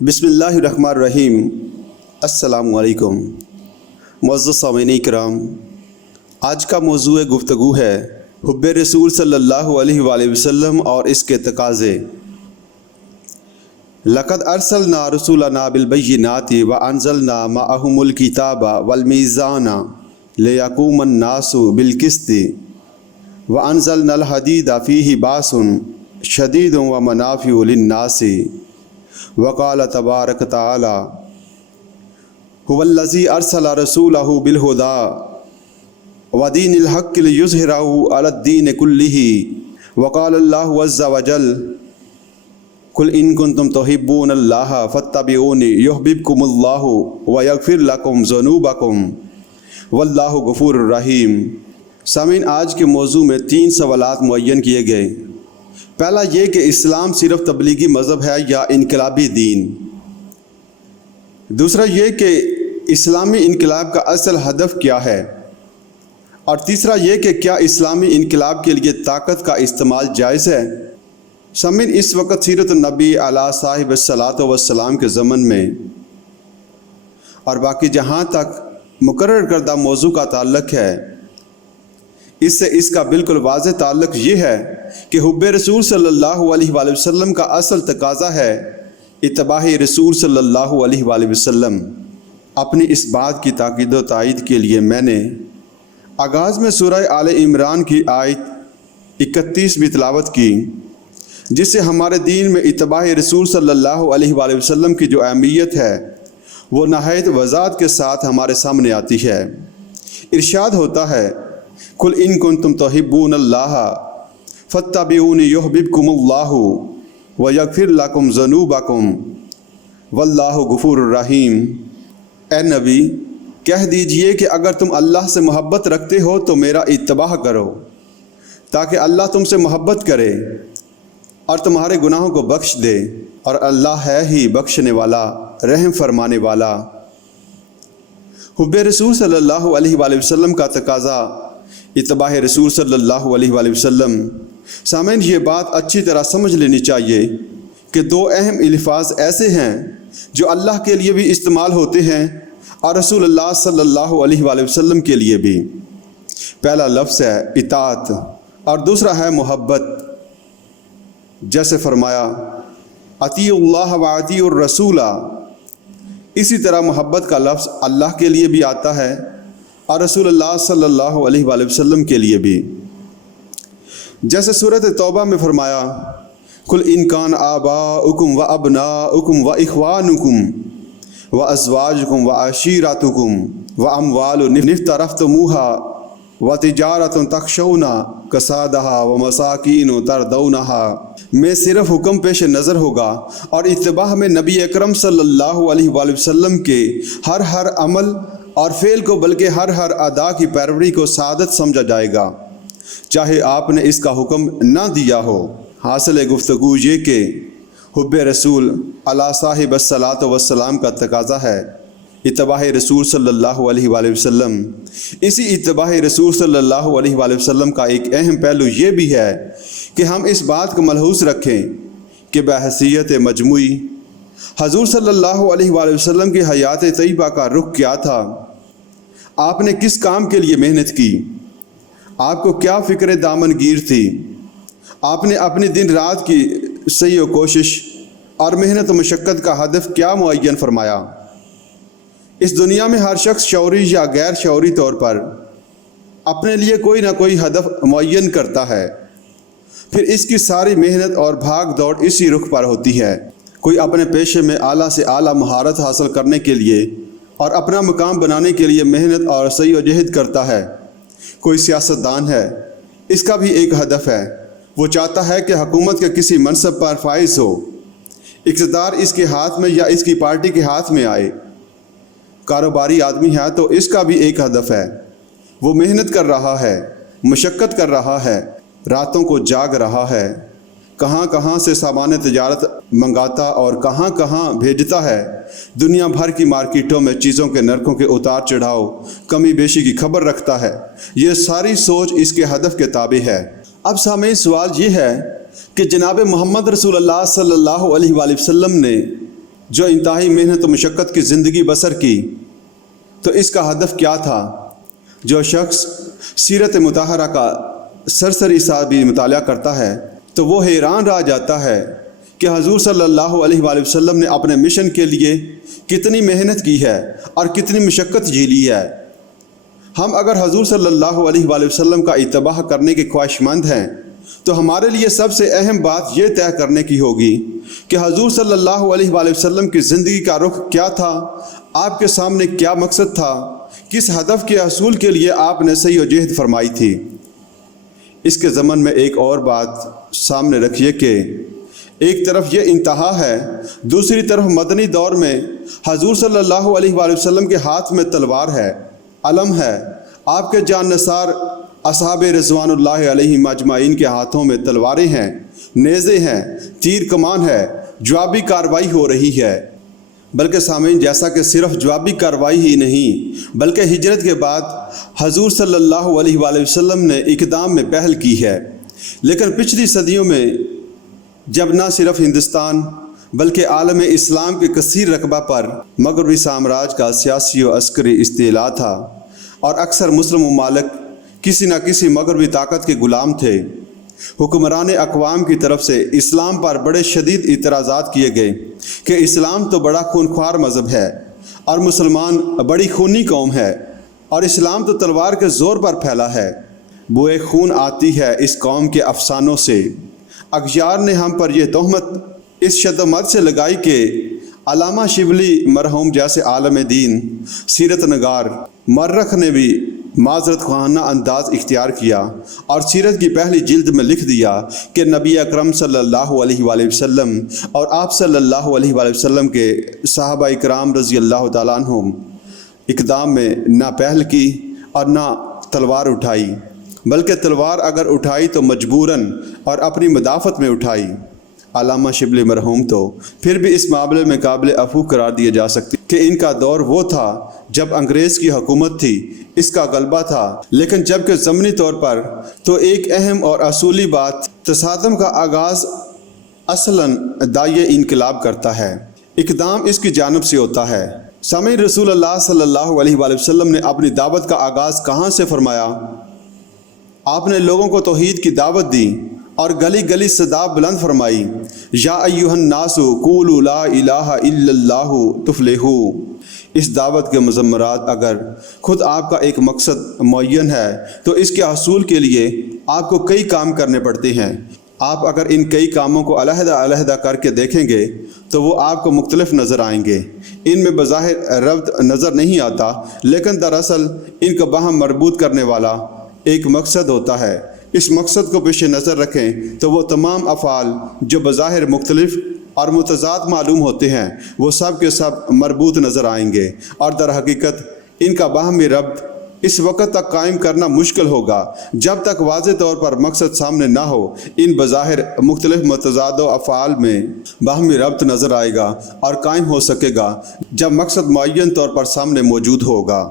بسم اللہ الرحمن الرحیم۔ السلام علیکم معزز سامعین کرام، آج کا موضوع گفتگو ہے حب رسول صلی اللہ علیہ وآلہ وسلم اور اس کے تقاضے۔ لقد ارسلنا رسولنا بالبینات وانزلنا معهم الکتاب والمیزان لیقوم الناس بالقسط وانزلنا الحدید فیہ باس شدید ومنافع للناس وقال تبارک تعالی هو الذی ارسل رسولہ بالہدی ودین الحق لیظہرہ علی الدین کلہ وقال اللہ عز وجل قل ان کنتم تحبون اللہ فاتبعونی یحببکم اللہ ویغفر لکم ذنوبکم واللہ غفور الرحیم۔ سامعین، آج کے موضوع میں 3 سوالات معین کیے گئے۔ پہلا یہ کہ اسلام صرف تبلیغی مذہب ہے یا انقلابی دین؟ دوسرا یہ کہ اسلامی انقلاب کا اصل ہدف کیا ہے؟ اور تیسرا یہ کہ کیا اسلامی انقلاب کے لیے طاقت کا استعمال جائز ہے؟ سامعین، اس وقت سیرت النبی علیہ صاحب الصلاۃ والسلام کے ضمن میں اور باقی جہاں تک مقرر کردہ موضوع کا تعلق ہے، اس سے اس کا بالکل واضح تعلق یہ ہے کہ حب رسول صلی اللہ علیہ وآلہ وسلم کا اصل تقاضا ہے اتباع رسول صلی اللہ علیہ وآلہ وسلم۔ اپنی اس بات کی تاکید و تائید کے لیے میں نے آغاز میں سورہ آل عمران کی آیت 31 بھی تلاوت کی، جس سے ہمارے دین میں اتباع رسول صلی اللہ علیہ وآلہ وسلم کی جو اہمیت ہے وہ نہایت وضاحت کے ساتھ ہمارے سامنے آتی ہے۔ ارشاد ہوتا ہے قل ان کنتم تحبون اللہ فاتبعونی یحببکم اللہ ویغفر لکم ذنوبکم واللہ غفور الرحیم۔ اے نبی، کہہ دیجئے کہ اگر تم اللہ سے محبت رکھتے ہو تو میرا اتباع کرو تاکہ اللہ تم سے محبت کرے اور تمہارے گناہوں کو بخش دے، اور اللہ ہے ہی بخشنے والا رحم فرمانے والا۔ حب رسول صلی اللہ علیہ وآلہ وسلم کا تقاضا اتباع رسول صلی اللہ علیہ وآلہ وسلم۔ سامعین، یہ بات اچھی طرح سمجھ لینی چاہیے کہ 2 اہم الفاظ ایسے ہیں جو اللہ کے لیے بھی استعمال ہوتے ہیں اور رسول اللہ صلی اللہ علیہ وآلہ وسلم کے لیے بھی۔ پہلا لفظ ہے اطاعت اور دوسرا ہے محبت۔ جیسے فرمایا اطیعوا اللہ واطیعوا الرسول، اسی طرح محبت کا لفظ اللہ کے لیے بھی آتا ہے اور رسول اللہ صلی اللہ علیہ وآلہ وسلم کے لیے بھی۔ جیسے سورۃ توبہ میں فرمایا قل ان کان آباؤکم و ابناؤکم و اخوانکم و ازواجکم و عشیرتکم و اموال اقترفتموها و تجارت تخشون کسادها و مساکین ترضونها میں صرف حکم پیش نظر ہوگا اور اتباع میں نبی اکرم صلی اللہ علیہ وآلہ وسلم کے ہر عمل اور فعل کو بلکہ ہر ادا کی پیروی کو سعادت سمجھا جائے گا، چاہے آپ نے اس کا حکم نہ دیا ہو۔ حاصل گفتگو یہ کہ حب رسول علیہ صاحب الصلاۃ والسلام کا تقاضا ہے اتباع رسول صلی اللہ علیہ وآلہ وسلم۔ اسی اتباع رسول صلی اللہ علیہ وآلہ وسلم کا ایک اہم پہلو یہ بھی ہے کہ ہم اس بات کو ملحوظ رکھیں کہ بحیثیت مجموعی حضور صلی اللہ علیہ وآلہ وسلم کی حیات طیبہ کا رخ کیا تھا، آپ نے کس کام کے لیے محنت کی، آپ کو کیا فکر دامن گیر تھی، آپ نے اپنی دن رات کی سعی و کوشش اور محنت و مشقت کا ہدف کیا معین فرمایا۔ اس دنیا میں ہر شخص شعوری یا غیر شعوری طور پر اپنے لیے کوئی نہ کوئی ہدف معین کرتا ہے، پھر اس کی ساری محنت اور بھاگ دوڑ اسی رخ پر ہوتی ہے۔ کوئی اپنے پیشے میں اعلیٰ سے اعلیٰ مہارت حاصل کرنے کے لیے اور اپنا مقام بنانے کے لیے محنت اور سعی و جہد کرتا ہے۔ کوئی سیاستدان ہے، اس کا بھی ایک ہدف ہے، وہ چاہتا ہے کہ حکومت کے کسی منصب پر فائز ہو، اقتدار اس کے ہاتھ میں یا اس کی پارٹی کے ہاتھ میں آئے۔ کاروباری آدمی ہے تو اس کا بھی ایک ہدف ہے، وہ محنت کر رہا ہے، مشقت کر رہا ہے، راتوں کو جاگ رہا ہے، کہاں کہاں سے سامان تجارت منگاتا اور کہاں کہاں بھیجتا ہے، دنیا بھر کی مارکیٹوں میں چیزوں کے نرخوں کے اتار چڑھاؤ کمی بیشی کی خبر رکھتا ہے۔ یہ ساری سوچ اس کے ہدف کے تابع ہے۔ اب سامعین، سوال یہ ہے کہ جناب محمد رسول اللہ صلی اللہ علیہ وآلہ وسلم نے جو انتہائی محنت و مشقت کی زندگی بسر کی، تو اس کا ہدف کیا تھا؟ جو شخص سیرت مطہرہ کا سرسری سا بھی مطالعہ کرتا ہے تو وہ حیران رہ جاتا ہے کہ حضور صلی اللہ علیہ وآلہ وسلم نے اپنے مشن کے لیے کتنی محنت کی ہے اور کتنی مشقت جھیلی ہے۔ ہم اگر حضور صلی اللہ علیہ وآلہ وسلم کا اتباع کرنے کے خواہش مند ہیں تو ہمارے لیے سب سے اہم بات یہ طے کرنے کی ہوگی کہ حضور صلی اللہ علیہ وآلہ وسلم کی زندگی کا رخ کیا تھا، آپ کے سامنے کیا مقصد تھا، کس ہدف کے حصول کے لیے آپ نے سعی و جہد فرمائی تھی۔ اس کے ضمن میں ایک اور بات سامنے رکھیے کہ ایک طرف یہ انتہا ہے، دوسری طرف مدنی دور میں حضور صلی اللہ علیہ وآلہ وسلم کے ہاتھ میں تلوار ہے، علم ہے، آپ کے جان نثار اصحاب رضوان اللہ علیہم اجمعین کے ہاتھوں میں تلواریں ہیں، نیزے ہیں، تیر کمان ہے، جوابی کارروائی ہو رہی ہے۔ بلکہ سامعین، جیسا کہ صرف جوابی کارروائی ہی نہیں بلکہ ہجرت کے بعد حضور صلی اللہ علیہ وآلہ وسلم نے اقدام میں پہل کی ہے۔ لیکن پچھلی صدیوں میں جب نہ صرف ہندوستان بلکہ عالم اسلام کے کثیر رقبہ پر مغربی سامراج کا سیاسی و عسکری استعلا تھا اور اکثر مسلم ممالک کسی نہ کسی مغربی طاقت کے غلام تھے، حکمران اقوام کی طرف سے اسلام پر بڑے شدید اعتراضات کیے گئے کہ اسلام تو بڑا خونخوار مذہب ہے اور مسلمان بڑی خونی قوم ہے، اور اسلام تو تلوار کے زور پر پھیلا ہے، بوئے خون آتی ہے اس قوم کے افسانوں سے۔ اغیار نے ہم پر یہ تہمت اس شد و مد سے لگائی کہ علامہ شبلی مرحوم جیسے عالم دین سیرت نگار مرخ نے بھی معذرت خواہانہ انداز اختیار کیا اور سیرت کی پہلی جلد میں لکھ دیا کہ نبی اکرم صلی اللہ علیہ وآلہ وسلم اور آپ صلی اللہ علیہ وآلہ وسلم کے صحابہ اکرام رضی اللہ تعالیٰ عنہم اقدام میں نہ پہل کی اور نہ تلوار اٹھائی، بلکہ تلوار اگر اٹھائی تو مجبوراً اور اپنی مدافعت میں اٹھائی۔ علامہ شبلی مرحوم تو پھر بھی اس معاملے میں قابل عفو قرار دیے جا سکتے کہ ان کا دور وہ تھا جب انگریز کی حکومت تھی، اس کا غلبہ تھا، لیکن جبکہ ضمنی طور پر تو ایک اہم اور اصولی بات تصادم کا آغاز اصلاً داعیہ انقلاب کرتا ہے، اقدام اس کی جانب سے ہوتا ہے۔ سامعین، رسول اللہ صلی اللہ علیہ وآلہ وسلم نے اپنی دعوت کا آغاز کہاں سے فرمایا؟ آپ نے لوگوں کو توحید کی دعوت دی اور گلی گلی صدا بلند فرمائی، یا ایھا الناس قولوا لا الہ الا اللہ تفلحوا۔ اس دعوت کے مضمرات اگر خود آپ کا ایک مقصد معین ہے تو اس کے حصول کے لیے آپ کو کئی کام کرنے پڑتے ہیں۔ آپ اگر ان کئی کاموں کو علیحدہ علیحدہ کر کے دیکھیں گے تو وہ آپ کو مختلف نظر آئیں گے، ان میں بظاہر ربط نظر نہیں آتا، لیکن دراصل ان کو باہم مربوط کرنے والا ایک مقصد ہوتا ہے۔ اس مقصد کو پیش نظر رکھیں تو وہ تمام افعال جو بظاہر مختلف اور متضاد معلوم ہوتے ہیں وہ سب کے سب مربوط نظر آئیں گے، اور در حقیقت ان کا باہمی ربط اس وقت تک قائم کرنا مشکل ہوگا جب تک واضح طور پر مقصد سامنے نہ ہو۔ ان بظاہر مختلف متضاد و افعال میں باہمی ربط نظر آئے گا اور قائم ہو سکے گا جب مقصد معین طور پر سامنے موجود ہوگا۔